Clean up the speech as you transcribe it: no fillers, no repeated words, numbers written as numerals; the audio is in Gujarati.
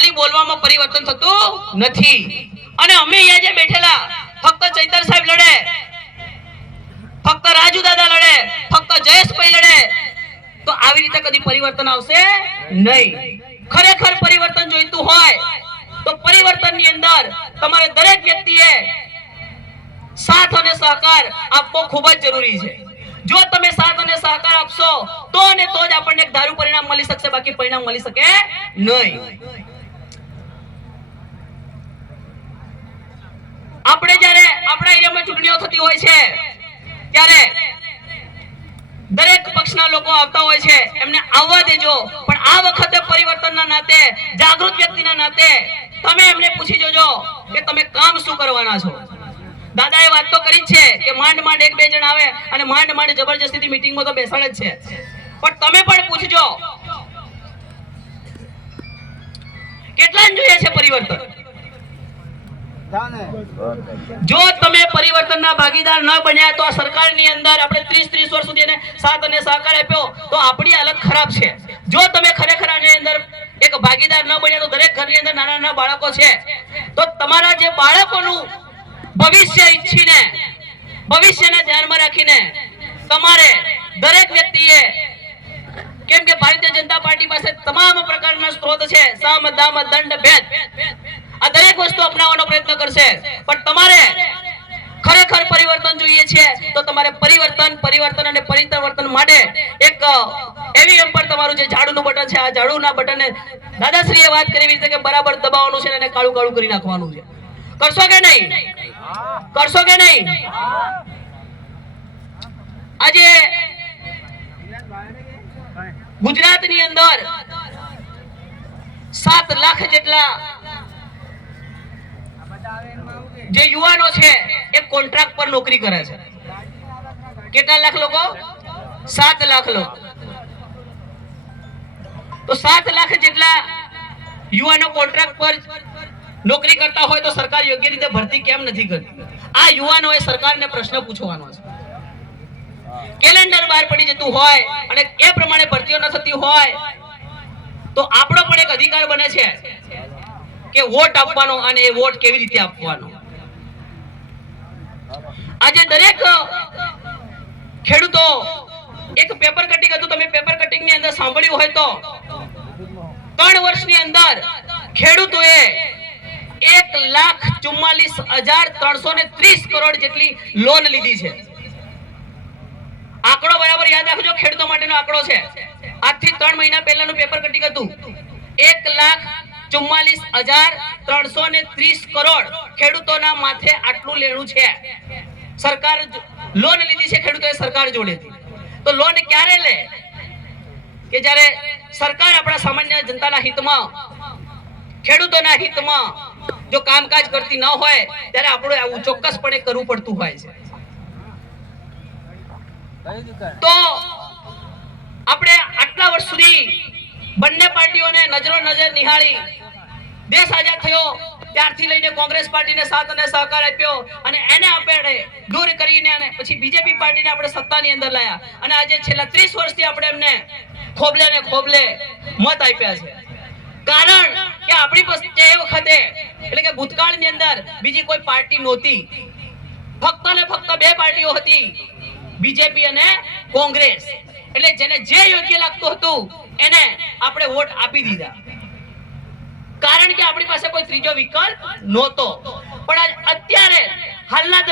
ખાલી બોલવામાં પરિવર્તન થતું નથી. અને અમે અહીંયા જે બેઠેલા ફક્ત ચૈતર સાહેબ લડે, ફક્ત રાજુ દાદા લડે, ફક્ત જયેશભાઈ લડે તો આવી રીતે કદી પરિવર્તન આવશે નહીં. ખરેખર પરિવર્તન જોઈતું હોય તો પરિવર્તનની અંદર તમારે દરેક વ્યક્તિએ સાથ અને સહકાર આપવો ખૂબ જ જરૂરી છે. જો તમે સાથ અને સહકાર આપશો તો ને તો જ આપણને એક ધારું પરિણામ મળી શકશે, બાકી પરિણામ મળી શકે નહીં. આપણે જ્યારે આપણા એરિયામાં ચૂંટણીઓ થતી હોય છે ત્યારે દરેક પક્ષના લોકો આવતા હોય છે, એમને આવવા દેજો, પણ આ વખતે પરિવર્તનના નાતે, જાગૃત વ્યક્તિના નાતે તમે એમને પૂછી જોજો કે તમે કામ શું કરવાના છો. દાદાએ વાત તો કરી છે કે માંડ માંડ એક બે જણ આવે અને માંડ માંડ જબરજસ્તીથી મીટિંગમાં તો બેસાડે જ છે, પણ તમે પણ પૂછજો કેટલાને જોઈએ છે પરિવર્તન. જો તમે પરિવર્તનના ભાગીદાર ન બન્યા તો આ સરકારની અંદર આપણે 30 વર્ષ સુધી એને સાથ અને સહકાર આપ્યો તો આપણી હાલત ખરાબ છે. જો તમે ખરેખર આની અંદર એક ભાગીદાર ન બન્યા તો દરેક ઘરની અંદર નાના નાના બાળકો છે તો તમારા જે બાળકોનું ભવિષ્ય ઈચ્છીને, ભવિષ્યને ધ્યાનમાં રાખીને તમારે દરેક વ્યક્તિએ, કેમ કે ભારતીય જનતા પાર્ટી પાસે તમામ પ્રકારના સ્ત્રોત છે, સામ દામ દંડ ભેદ, આ દરેક વસ્તુ અપનાવવાનો પ્રયત્ન કરશે, પણ તમારે ખરેખર પરિવર્તન જોઈએ છે તો તમારે પરિવર્તન અને પરિવર્તન માટે એક એવીએમ પર તમારું જે ઝાડુનું બટન છે, આ ઝાડુના બટનને દાદાશ્રીએ વાત કરી રીતે કે બરાબર દબાવવાનું છે અને કાળું કાળું કરી નાખવાનું છે. કરશો કે નહીં? કરશો કે નહીં? આજે ગુજરાતની અંદર 7 લાખ જેટલા જે યુવાનો છે એ કોન્ટ્રાક્ટ પર નોકરી કરે છે. કેટલા લાખ લોકો? 7 લાખ લોકો. તો 7 લાખ જેટલા યુવાનો કોન્ટ્રાક્ટ પર નોકરી કરતા હોય તો સરકાર યોગ્ય રીતે ભરતી કેમ નથી કરતી? આ યુવાનોએ સરકારને પ્રશ્ન પૂછવાનો છે. કેલેન્ડર બહાર પડી જતું હોય અને એ પ્રમાણે ભરતીઓ ન થતી હોય તો આપણો પણ એક અધિકાર બને છે કે વોટ આપવાનો, અને એ વોટ કેવી રીતે આપવાનો. આજે દરેક ખેડૂતો, એક પેપર કટિંગ હતું, તમે પેપર કટિંગ ની અંદર સાંભળ્યું હોય તો 3 વર્ષની અંદર ખેડૂતોએ 1,44,330 કરોડ જેટલી લોન લીધી છે. આંકડો બરાબર યાદ રાખજો, ખેડૂતો માટેનો આંકડો છે. આજથી 3 મહિના પહેલાનું પેપર કટિંગ હતું. 1,44,330 કરોડ ખેડૂતોના માથે આટલું લેણું છે. સરકાર લોન લીધી છે ખેડૂતોએ સરકાર જોડેથી. તો લોન ક્યારે લે? કે જ્યારે સરકાર આપણા સામાન્ય જનતાના હિતમાં, ખેડૂતોના હિતમાં જો કામકાજ કરતી ન હોય ત્યારે આપણે આવું ચોક્કસપણે કરવું પડતું હોય છે. તો આપણે આટલા વર્ષ સુધી બંને પાર્ટીઓને નજરો નજર નિહાળી દેશ આઝાદ થયો ત્યારથી લઈને કોંગ્રેસ પાર્ટીને સાથ અને સહકાર આપ્યો અને એને આપણે દૂર કરીને અને પછી બીજેપી પાર્ટીને આપણે સત્તાની અંદર લાયા અને આજે છેલ્લા 30 વર્ષથી આપણે એમને ખોબલે ને ખોબલે મત આપ્યા છે. કારણ કે આપણી પાસે એ વખતે એટલે કે ભૂતકાળની અંદર બીજી કોઈ પાર્ટી નહોતી, ફક્ત ને ફક્ત 2 પાર્ટીઓ હતી, બીજેપી અને કોંગ્રેસ. એટલે જેને જે યોગ્ય લાગતું હતું એને આપણે વોટ આપી દીધા, કારણ કે આપણી પાસે કોઈ ત્રીજો વિકલ્પ નહોતો. પણ અત્યારે હાલના